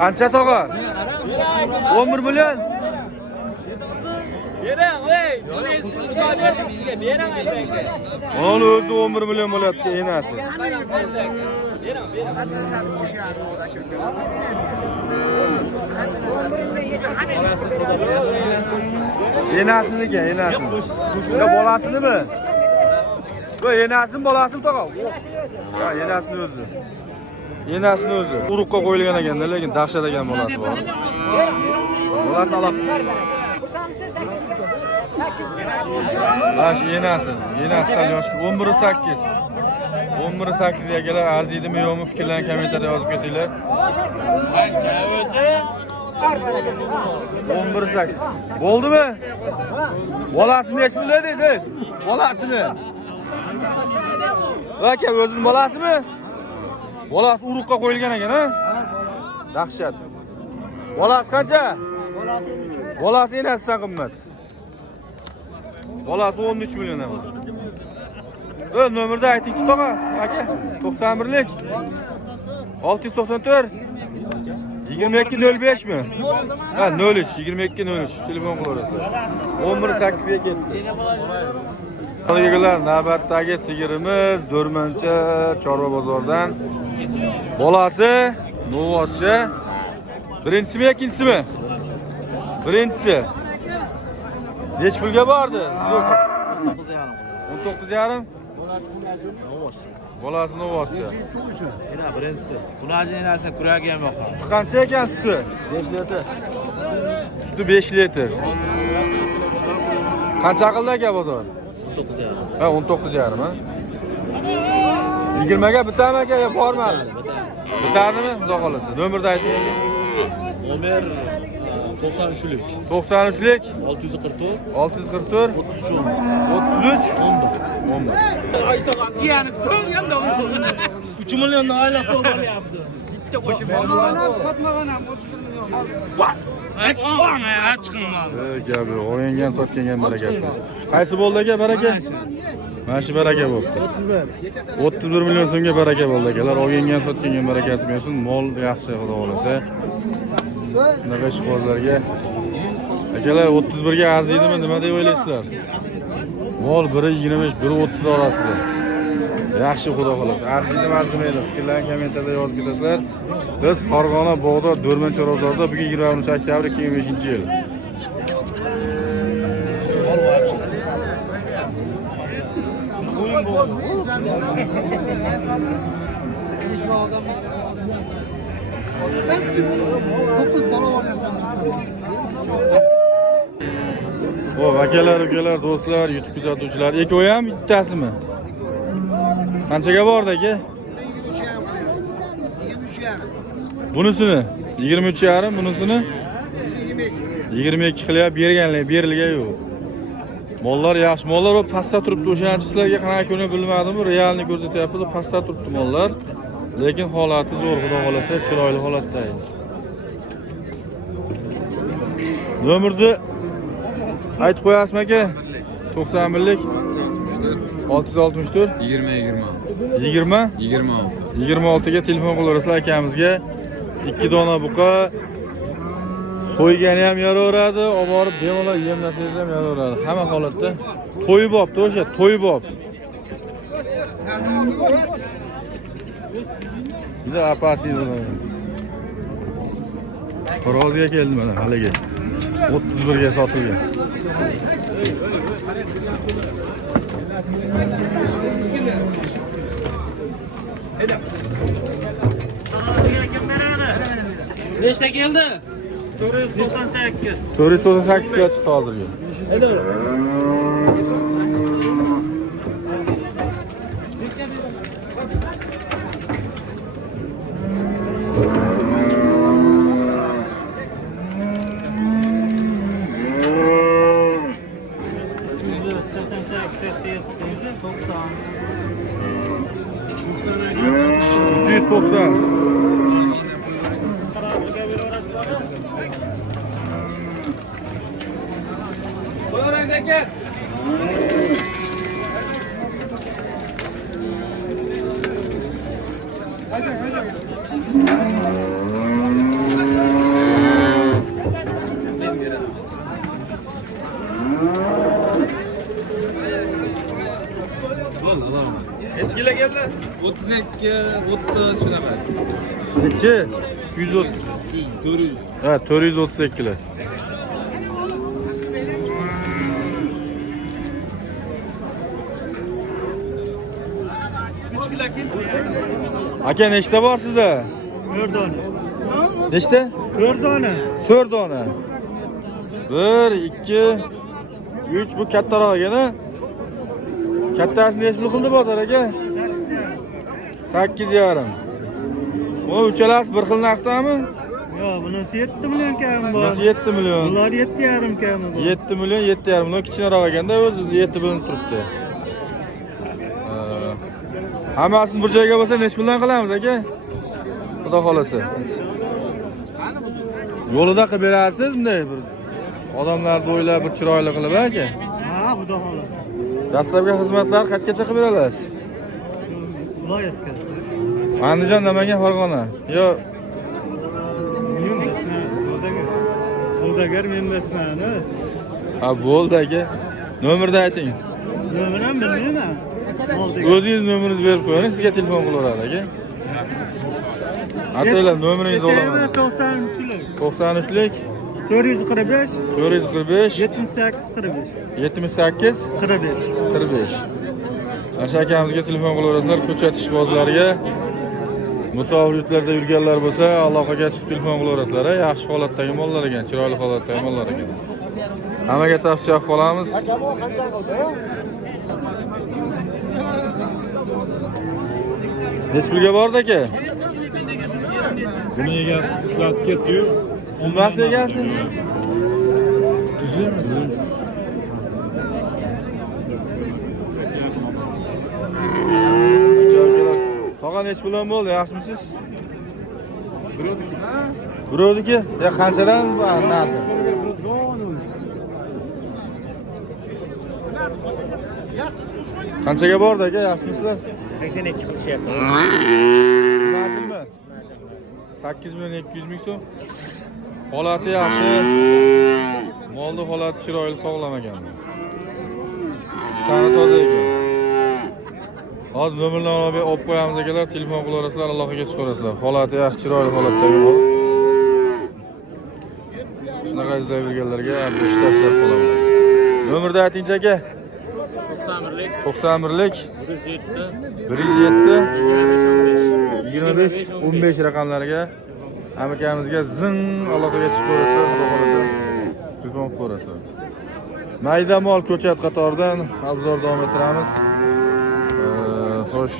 Qancha tog'a? 11 million. Berang, ey, sizga berang aytaylik. Ona o'zi 11 million bo'lyapti enasi. Enasiniki, enasi. Ya bolasinimi? Bu enasini bolasimi tog'a? Ha, enasini o'zi. Enasini o'zi. Uruqqa qo'yilgan ekan, lekin dahshat ekan bolasi bor. Bolasini olib. Baş enasi yoshga 11.8. 11.8 egalar arziydimi yo'qmi fikrlarni kommentariyada yozib ketinglar. Qancha o'zi? 11.8. Bo'ldimi? Bolasini nech pul deysiz? Bolasini. Aka o'zining bolasimi? Bolasi uruqqa qo'yilgan ekan, ha? Dahshat. Bolasi qancha? Bolasi enasidan qimmat. Bolasi 13 million emas. Nomerda aytingchi tog'a, aka. 91lik 694 2205 mi? Ha, 03 2203 telefon qilaverasizlar. 11.8 ga ketdi. Sevgililar, navbatdagi sigirimiz Do'rmancha Chorva bozordan. Bolasi Novoscha. Birinchisimi, ikkinchisimi? Birinchisi. Nech pulga bordi? 19.5. Bolasi Novoscha. Mana birinchisi. Bularning narsasi kuragi ham yo'q. Qancha ekan suti? 5 litr. Suti 5 litr. Qancha qildi aka bozor? 19.5. Ha, 19.5 ha. 20 ga bitami aka yo bormadi? Bitadimi? Xudo xolasa. Nomerni ayting. Nomer 93lik. 93lik 644 644 33 11. Tiyani so'ng ham 3 millionni oila qo'yapti. Bitta qo'shib sotmagan ham 31 million. Chiqingman. Gapi, o'yingan sotgan barakasiz. Qaysi bo'ldi aka baraka? Mana shu baraka bo'ldi. 31 million so'mga baraka bo'ldi akalar. O'yingan sotgan barakasi bersin. Mol yaxshi xudo xolasa. Bunaqa ishqibozlarga akalar 31 ga arziydimi, nima deb o'ylaysizlar? Mol biri 25, biri 30 orasida. Yaxshi xudo xolasa. Arziydimi, arzimaydi. Fikrlarni kommentariyada yozib ketasizlar. Biz Farg'ona Bog'dor Do'rmancha bozorida bugun 23 oktyabr 2005-yil. O akalar, ukalar, do'stlar, YouTube kuzatuvchilar, eko'y ham bittasimi? Qanchaga bordi aka? 23.5. Bunisini 23.5, bunisini 22 qilyap berilgan yo'q. Mollar yaxshi, mollar pastda turibdi. O'shancha sizlarga qanaqa ko'rini bilmadimmi? Realni ko'rsatyapmiz, pastda turibdi mollar. Lekin holati zo'r, xudo xolasa, chiroyli holatda. Nomerni aytib qo'yasizmi aka? 91lik 664 26 ga telefon qilaverasizlar akamizga. 2 dona buqa so'ygani ham yaraveradi, olib borib bemalol yemlasangiz ham yaraveradi. Hamma holatda to'yib olibdi o'sha, to'yib olibdi. Juda apasiy bo'ladi. Xo'rozga keldim mana haliga. 31 ga sotilgan. Nechta keldi? 498. 498 ga chiqdi hozirga. Eskilar keldi. 32, 30 shunaqa. Nechi? 230. 400. Ha, 432 kilo. Aka nechta bor sizda? 4 dona. Nechta? 4 dona. 4 dona. 1, 2, 3 bu kattaroq ekan-a? Kattasini nechi qildi bozor aka? 8,5. Bu uchalasi bir xil narxdami? Yo'q, bunisi 7 million kam bor. Bunisi 7 million. Bular 7,5 kami bor. 7 million, 7,5 million kichikroq ekanda o'zi 7 bilinib turibdi. Hammasini bir joyga bo'lsa nech puldan qilamiz aka? Xudo xolasa. Yo'lida qilib berarsiz bunday bir odamlarni o'ylab bir chiroyli qilib aka. Ha, xudo xolasa. Dastlabki xizmatlar qayergacha qilib berasiz? Viloyatga. Andijon, Namangan, Farg'ona. Yo, Men emasman, savdogar. Savdogar men emasman. ha bo'ldi aka. Nomerni ayting. Nomerim bilmayman. O'zingiz nomeringizni berib qo'ying, sizga telefon qilaveradi aka. Ataylar nomeringizni olaman. 93lik. 93lik 445 445 78 45 78 45. 45. Asha akamizga telefon qilaverasizlar, ko'chat ishbozlariga. Musofir yurtlarda yurganlar bo'lsa, aloqaga chiqib telefon qilaverasizlar. Yaxshi holatdagi mollar ekan, chiroyli holatdagi mollar ekan. Hammaga tavsiya qilamiz. Nech pulga bordi aka? Buni egasi ushlatib ketdi-yu. Unmas egasi? Tuzimisiz? Tog'a nech puldan bo'ldi? Yaxshimisiz? Birovniki? Ya qanchadan narxi? Qanchaga bordi aka? Yaxshimisizlar? 82 qilishyapti. Nima? 8 million 200 ming so'm. Holati yaxshi. Molni holati chiroyli, sog'lom ekan. Tani toza ekan. Hozir nomerni olib qo'yamiz akalar, telefon qilaverasizlar, aloqaga chiqarasizlar. Holati yaxshi, chiroyli holatdagi mol. Shunaqa izlab yurganlarga bir tavsiya qilaman. Nomerni aytingchi aka. 91lik 91lik 107 107 25 15 raqamlariga amakamizga zing aloqaga chiqaversa, xudo xolasa telefon qilib Mayda mol ko'chat qatoridan obzor davom ettiramiz. Xo'sh.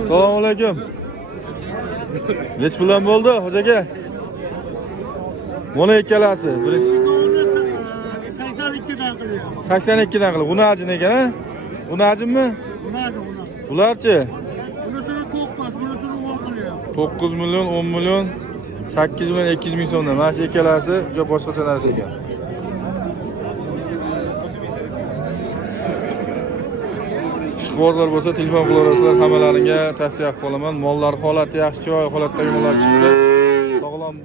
Assalomu alaykum. Nech puldan bo'ldi, xo'ja aka? Mana ikkalasi. Birinchi 82 dan qilib. Uni ajin ekan-a? Uni ajinmi? Ularchi? 9 million, 10 million, 8 million 200 ming so'mdan. Mana shu ikkalasi juda boshqacha narsa ekan. Ishqibozlar bo'lsa telefon qilaverasizlar, hammalaringga tavsiya qolaman. Mollar holati yaxshi, chiroyli holatdagi mollar chiqdi. Sog'lom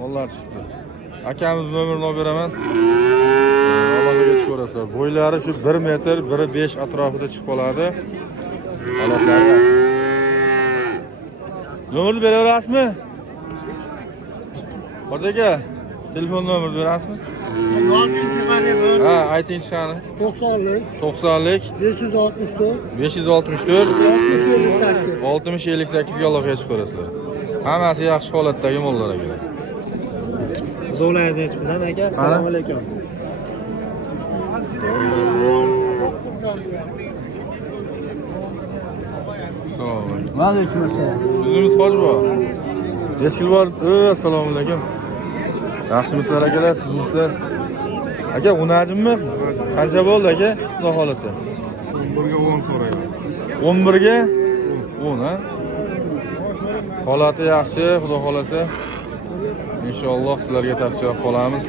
mollar chiqdi. Akamiz nomerini olib beraman. Aloqaga chiqaverasizlar. Bo'ylari shu 1 metr, 1.5 atrofida chiqib qoladi. Aloqalari yaxshi. Nomerni beraverasizmi? Hoji aka, telefon nomerini berasizmi? Ha, aytingchi qani? 90lik 564 564 6058 ga aloqaga chiqaverasizlar. Hammasi yaxshi holatdagi mollar ekan. Zo'laringiz bilan aka, assalomu alaykum. Assalomu alaykum. Va alaykum assalom. O'zimiz hoji bor. Eskil bor. Assalomu alaykum. Yaxshimisizlar akalar, sizlar? Aka, unajimmi? Qancha bo'ldi aka? Xudo xolasa. 11 ga 10 so'raydi. 11 ga 10, ha? Holati yaxshi, xudo xolasa. Inshaalloh sizlarga tavsiya qilamiz.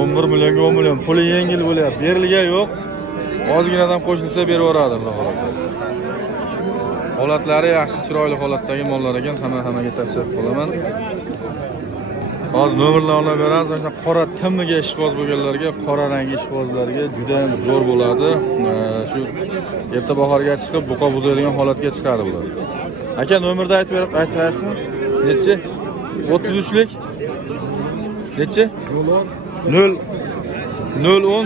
11 millionga 10 million puli yengil bo'lyapti. Berilgan yo'q. ozginadan qo'shilsa berib yuboradi, xudo xolasa. Holatlari yaxshi, chiroyli holatdagi mollar ekan, hammaga tavsiya qilaman. Hozir nomerlarni beramiz. O'sha qora timiga ishqiboz bo'lganlarga, qora rang ishqibozlarga juda ham zo'r bo'ladi. Shu erta bahorga chiqib, buqa buzadigan holatga chiqadi bular. Aka, nomerni aytib nechi? 33lik. Nechi? 010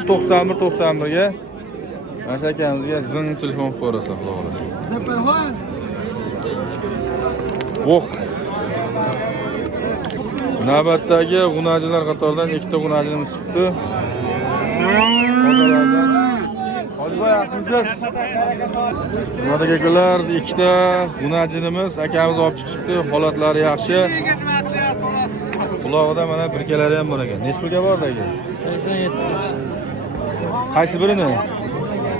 91 91 ga mana akamizga sizning telefon qo'yarsiz, xudo xolasa. Oh. Navbatdagi g'unajilar qatoridan ikkita g'unajimiz chiqdi. Bozorlardan. Hojibay, yaxshimisiz? Xudoga akalar, ikkita g'unajimiz akamiz olib chiqishdi. Holatlari yaxshi. Qulog'ida mana birkalari ham bor ekan. Necha pulga bordi aka? 87. Qaysi birini?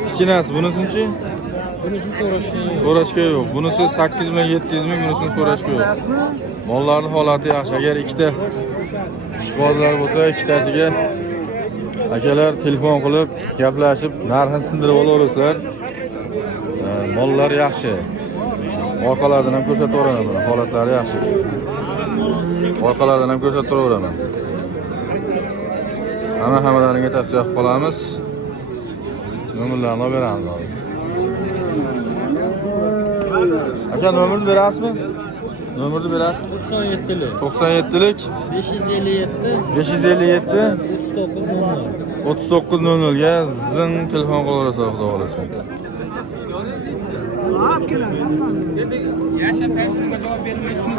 Kichkinasi, bunisi-chi? Bunisi So'rashga yo'q. Bunisi 8 million 700 ming, bunisini so'rashga yo'q. Mollarning holati yaxshi. Agar ikkita ishqibozlar bo'lsa, ikkitasiga akalar telefon qilib, gaplashib, narxini sindirib olaverasizlar. Mollar yaxshi. Orqalardan ham ko'rsatib o'raman, holatlari yaxshi. Orqalardan ham ko'rsatib o'raman. Hammalariga tavsiya qilamiz. Nomerlarni beramiz. Aka, nomerni berasizmi? Nomerni berasiz? 97lik. 97lik 557 3900 ga sizning telefon qilaverasiz, xudo xolasa.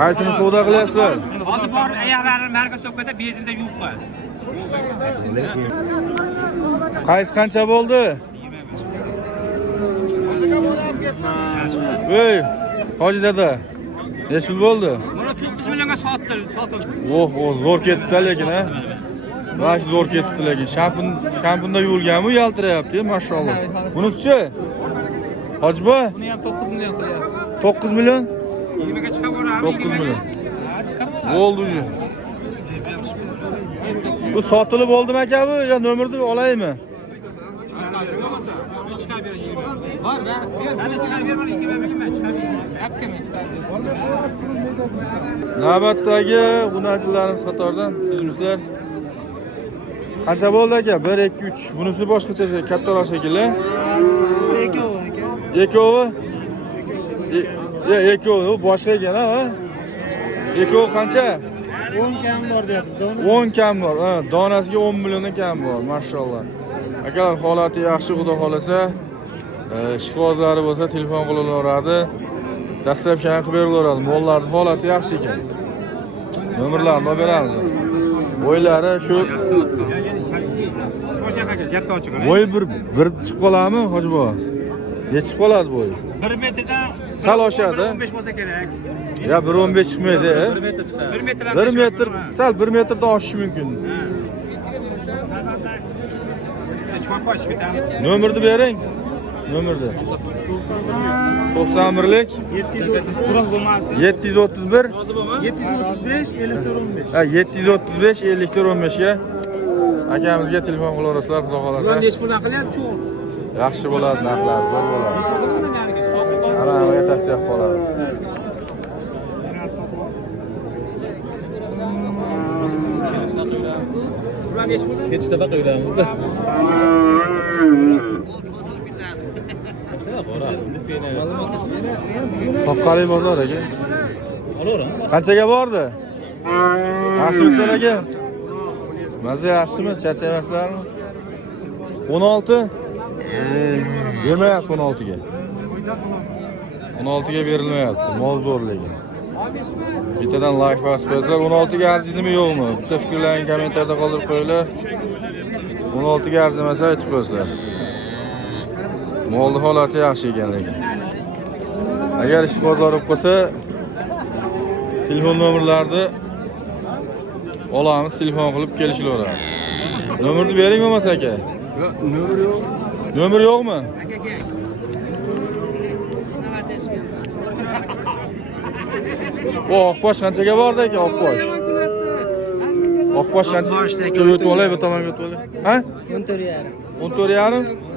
Qaysini savdo qilyapsizlar? Hozir bor oyoqlarini narga so'kada bezinda yuvib qo'yasiz. Qaysi qancha bo'ldi? Voy, hoji dada. Necha yil bo'ldi? Buni 9 millionga sotildi. Oh, zo'r ketibdi lekin, ha. Vash zo'r ketibdi lekin. Shampunda yuvilganmi, yaltirayapti, mashallah. Bunisi-chi? Hojiboy? Buni ham 9 million qilyapti. 9 million? 20 ga chiqib boramiz. 9 million. Ha, chiqib. Bo'ldi uje. Bu sotilib bo'ldimi aka bu? Yo nomerni olaymi? Bor, hali chiqarib bermang, chiqarib Navbatdagi g'unajilarimiz qatoridan tuzimizlar. Qancha bo'ldi aka? 1 2 3. Bunisi boshqacha, kattaroq shekilli. Ekovi? Ekovi boshqa ekan, ha? Ekov qancha? 10 kam bor deyapsiz, 10 kam bor. Ha, donasiga 10 milliondan kam bor, mashallah. Akalar holati yaxshi, xudo xolasa. Ishqibozlari bo'lsa telefon qilaveradi. Dastlabkani qilib beraveradi. Mollarning holati yaxshi ekan. Nomerlarni beramiz. Bo'ylari shu bo'y bir chiqib qoladimi, hojiboy? Necha chiqib qoladi bo'y? 1 metrdan sal oshadi. 15 bo'lsa kerak. Ya 1.15 chiqmaydi. 1 metr chiqadi. 1 metr, sal 1 metrdan oshishi mumkin. Nomerni bering. Nomerni. 91lik 731 735 5015. Ha, 735 5015 ga akamizga telefon qilaverasizlar, xudo xolasa. Bular necha puldan qilyapti? Yaxshi bo'ladi, narxlar zo'r bo'ladi. Hammaga tavsiya qilamiz. Bular necha puldan? Nechta baqa uylarimizda? Soqqali bozor aka. Qanchaga bordi? Yaxshimisiz aka? Mazza yaxshimi? Charchaymazlarmi? 16? Bermayapsiz 16 ga. 16 ga berilmayapti. Mol zo'r lekin. Bittadan like bosib qo'yinglar. 16 ga arziydimi yo'qmi? Bitta fikrlaringizni kommentariyada qoldirib qo'yinglar. 16 ga arzimasa aytib qo'yinglar. Molning holati yaxshi ekan lekin. Agar ish bozor bo'lib qolsa, telefon nomerlarini olamiz, telefon qilib kelishilaveradi. Nomerni bering bo'lmasa aka. Nomer yo'q. Nomer yo'qmi? Oqbosh qanchaga bordi aka, oqbosh? Oqbosh qancha? O'tib olay, bu tomonga o'tib olay. Ha? 14,5. 14,5.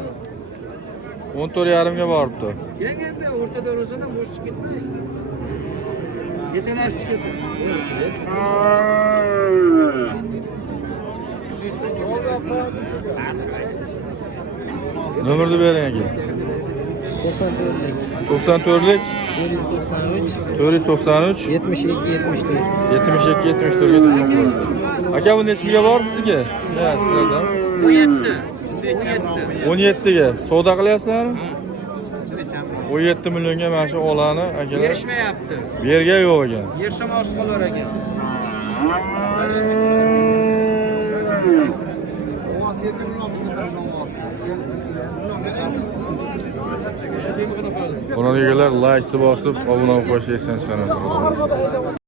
14,5 ga boribdi. Keling endi o'rtada ro'zada bo'sh chiqib ketmang. Yetalashib ketdi. Nomerni bering aka. 94lik 94lik 493 493 72 74. 72 74 ga telefon qilasiz. Aka bu nechga bor sizga? Ha, sizlardan. 17 ga savdo qilyapsizlarmi? 17 millionga mana shu olani akalar Berishmayapti. berga yo'q ekan. Yersam osti qolar ekan. Buni egalar like bosib, obuna bo'lib qo'yishni esdan chiqarmasin.